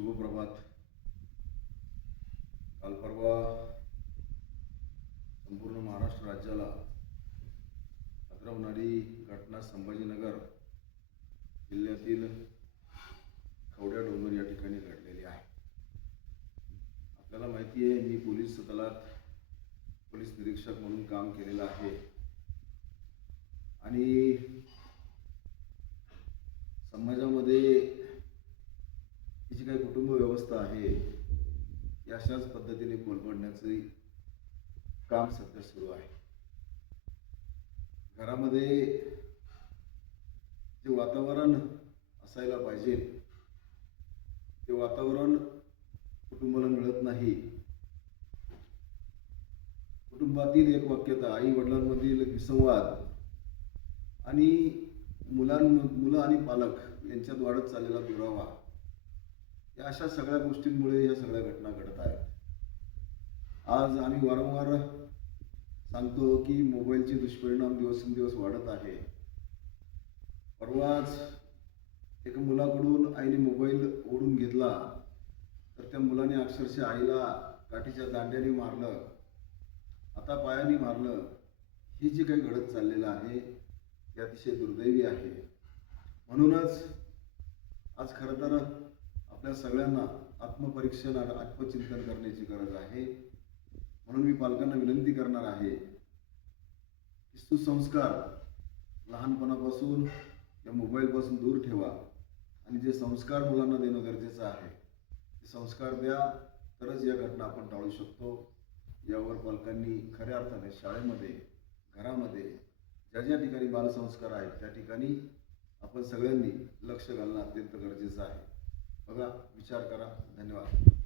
शुभप्रभात. काल परवा संपूर्ण महाराष्ट्र राज्याला हादरवणारी घटना संभाजीनगर जिल्ह्यातील खवड्या डोंगर या ठिकाणी घडलेली आहे. आपल्याला माहिती आहे, मी पोलीस दलात पोलीस निरीक्षक म्हणून काम केलेलं आहे आणि समाजामध्ये ही जी काही कुटुंब व्यवस्था आहे ही अशाच पद्धतीने कोलमडण्याचे काम सध्या सुरू आहे. घरामध्ये जे वातावरण असायला पाहिजे ते वातावरण कुटुंबाला मिळत नाही. कुटुंबातील एक वाक्यता, आई वडिलांमधील विसंवाद आणि मुलं आणि पालक यांच्यात वाढत चाललेला दुरावा, या अशा सगळ्या गोष्टींमुळे या सगळ्या घटना घडत आहेत. आज आम्ही वारंवार सांगतो की मोबाईलचे दुष्परिणाम दिवसेंदिवस वाढत आहे. परवाच एका मुलाकडून आईने मोबाईल ओढून घेतला तर त्या मुलाने अक्षरशः आईला काठीच्या दांड्याने मारलं, आता पायाने मारलं. ही जी काही घडत चाललेलं आहे ते अतिशय दुर्दैवी आहे. म्हणूनच आज खरं तर आपल्या सगळ्यांना आत्मपरीक्षण आणि आत्मचिंतन करण्याची गरज आहे. म्हणून मी पालकांना विनंती करणार आहे की सुसंस्कार लहानपणापासून या मोबाईलपासून दूर ठेवा आणि जे संस्कार मुलांना देणं गरजेचं आहे ते संस्कार द्या, तरच या घटना आपण टाळू शकतो. यावर पालकांनी खऱ्या अर्थाने शाळेमध्ये, घरामध्ये ज्या ज्या ठिकाणी बालसंस्कार आहेत त्या ठिकाणी आपण सगळ्यांनी लक्ष घालणं अत्यंत गरजेचं आहे. बघा, विचार करा. धन्यवाद.